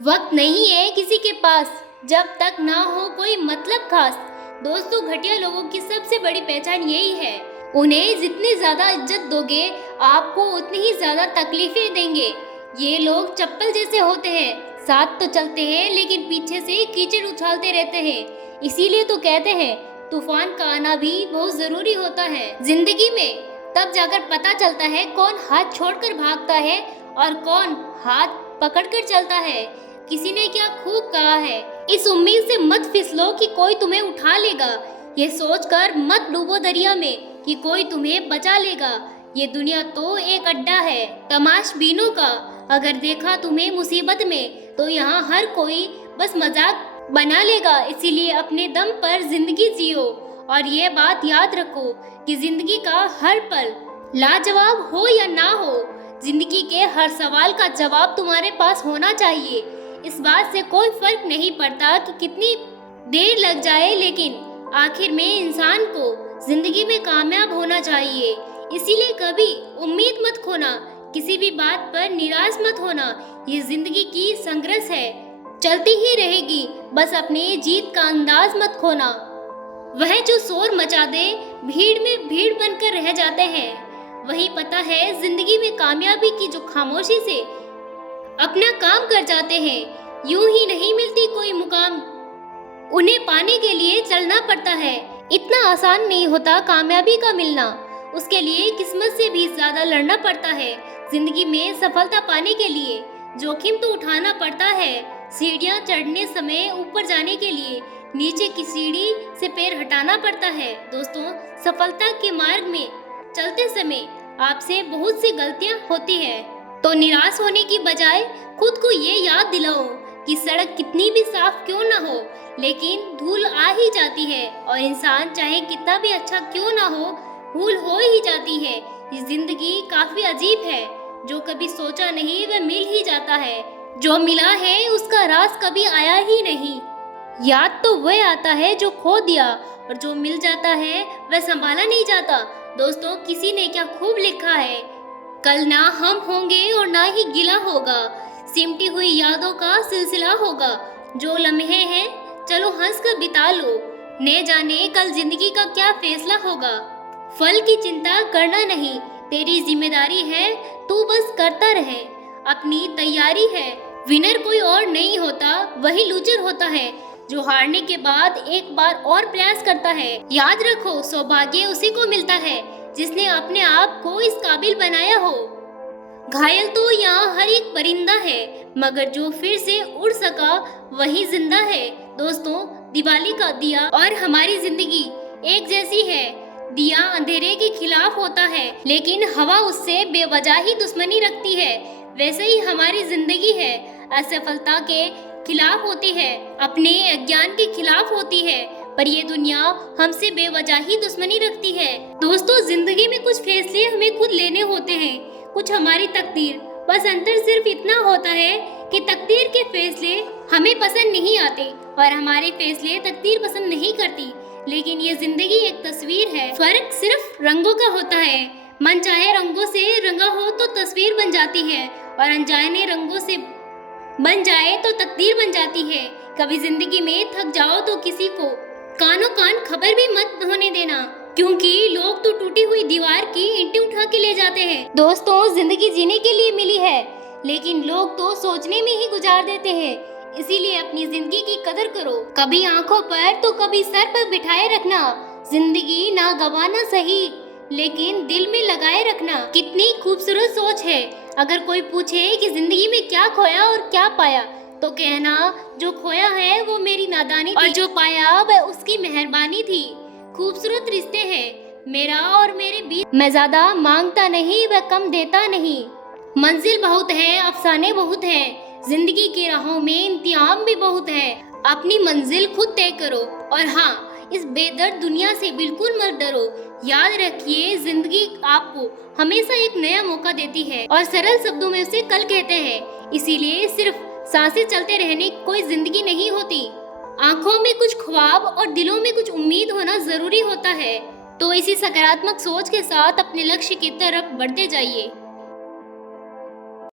वक्त नहीं है किसी के पास जब तक ना हो कोई मतलब खास। दोस्तों, घटिया लोगों की सबसे बड़ी पहचान यही है। उन्हें जितनी ज्यादा इज्जत दोगे आपको उतनी ही ज्यादा तकलीफें देंगे। ये लोग चप्पल जैसे होते हैं, साथ तो चलते हैं लेकिन पीछे से कीचड़ उछालते रहते हैं। इसीलिए तो कहते हैं तूफान का आना भी बहुत जरूरी होता है जिंदगी में। तब जाकर पता चलता है कौन हाथ छोड़कर भागता है और कौन हाथ पकड़कर चलता है। किसी ने क्या खूब कहा है, इस उम्मीद से मत फिसलो कि कोई तुम्हें उठा लेगा। ये सोचकर मत डूबो दरिया में कि कोई तुम्हें बचा लेगा। ये दुनिया तो एक अड्डा है तमाशबीनों का। अगर देखा तुम्हें मुसीबत में तो यहाँ हर कोई बस मजाक बना लेगा। इसीलिए अपने दम पर जिंदगी जियो और ये बात याद रखो कि जिंदगी का हर पल लाजवाब हो या ना हो, जिंदगी के हर सवाल का जवाब तुम्हारे पास होना चाहिए। इस बात से कोई फर्क नहीं पड़ता कि कितनी देर लग जाए, लेकिन आखिर में इंसान को जिंदगी में कामयाब होना चाहिए। इसीलिए कभी उम्मीद मत खोना, किसी भी बात पर निराश मत होना। ये जिंदगी की संघर्ष है, चलती ही रहेगी, बस अपने जीत का अंदाज मत खोना। वह जो शोर मचा दे, भीड़ में भीड़ बनकर रह जाते हैं, वही पता है जिंदगी में कामयाबी की जो खामोशी से अपना काम कर जाते हैं। यूं ही नहीं मिलती कोई मुकाम, उन्हें पाने के लिए चलना पड़ता है। इतना आसान नहीं होता कामयाबी का मिलना, उसके लिए किस्मत से भी ज्यादा लड़ना पड़ता है। जिंदगी में सफलता पाने के लिए जोखिम तो उठाना पड़ता है। सीढ़ियां चढ़ने समय ऊपर जाने के लिए नीचे की सीढ़ी से पैर हटाना पड़ता है। दोस्तों, सफलता के मार्ग में चलते समय आपसे बहुत सी गलतियां होती है, तो निराश होने की बजाय खुद को ये याद दिलाओ कि सड़क कितनी भी साफ क्यों ना हो, लेकिन धूल आ ही जाती है और इंसान चाहे कितना भी अच्छा क्यों ना हो, भूल हो ही जाती है। ये जिंदगी काफी अजीब है, जो कभी सोचा नहीं वह मिल ही जाता है, जो मिला है उसका राज कभी आया ही नहीं। याद तो वह आता है जो खो दिया, और जो मिल जाता है वह संभाला नहीं जाता। दोस्तों, किसी ने क्या खूब लिखा है, कल ना हम होंगे और ना ही गिला होगा, सिमटी हुई यादों का सिलसिला होगा। जो लम्हे हैं चलो हंस कर बिता लो, ने जाने कल जिंदगी का क्या फैसला होगा। फल की चिंता करना नहीं, तेरी जिम्मेदारी है, तू बस करता रहे, अपनी तैयारी है। विनर कोई और नहीं होता, वही लूजर होता है जो हारने के बाद एक बार और प्रयास करता है। याद रखो, सौभाग्य उसी को मिलता है जिसने अपने आप को इस काबिल बनाया हो। घायल तो यहाँ हर एक परिंदा है, मगर जो फिर से उड़ सका वही जिंदा है। दोस्तों, दिवाली का दिया और हमारी जिंदगी एक जैसी है। दिया अंधेरे के खिलाफ होता है, लेकिन हवा उससे बेवजह ही दुश्मनी रखती है। वैसे ही हमारी जिंदगी है, असफलता के खिलाफ होती है, अपने अज्ञान के खिलाफ होती है, पर ये दुनिया हमसे बेवजह ही दुश्मनी रखती है। दोस्तों, जिंदगी में कुछ फैसले हमें खुद लेने होते हैं, कुछ हमारी तकदीर। बस अंतर सिर्फ इतना होता है कि तकदीर के फैसले हमें पसंद नहीं आते और हमारे फैसले तकदीर पसंद नहीं करती। लेकिन ये जिंदगी एक तस्वीर है, फर्क सिर्फ रंगों का होता है। मन चाहे रंगों से रंगा हो तो तस्वीर बन जाती है, और अनजाने रंगों से बन जाए तो तकदीर बन जाती है। कभी जिंदगी में थक जाओ तो किसी को कानों कान खबर भी मत होने देना, क्योंकि लोग तो टूटी हुई दीवार की ईंटें उठा के ले जाते हैं। दोस्तों, जिंदगी जीने के लिए मिली है, लेकिन लोग तो सोचने में ही गुजार देते हैं। इसीलिए अपनी जिंदगी की कदर करो, कभी आंखों पर तो कभी सर पर बिठाए रखना। जिंदगी ना गवाना सही, लेकिन दिल में लगाए रखना। कितनी खूबसूरत सोच है। अगर कोई पूछे कि जिंदगी में क्या खोया और क्या पाया, तो कहना जो खोया है वो मेरी नादानी थी, और जो पाया वह उसकी मेहरबानी थी। खूबसूरत रिश्ते हैं मेरा और मेरे बीच, मैं ज्यादा मांगता नहीं, वह कम देता नहीं। मंजिल बहुत है, अफसाने बहुत हैं, जिंदगी की राहों में इंतजाम भी बहुत है। अपनी मंजिल खुद तय करो, और हाँ, इस बेदर्द दुनिया से बिल्कुल मत डरो। याद रखिए, जिंदगी आपको हमेशा एक नया मौका देती है, और सरल शब्दों में उसे कल कहते हैं। इसीलिए सिर्फ सांसें चलते रहने कोई जिंदगी नहीं होती। आंखों में कुछ ख्वाब और दिलों में कुछ उम्मीद होना जरूरी होता है। तो इसी सकारात्मक सोच के साथ अपने लक्ष्य की तरफ बढ़ते जाइए।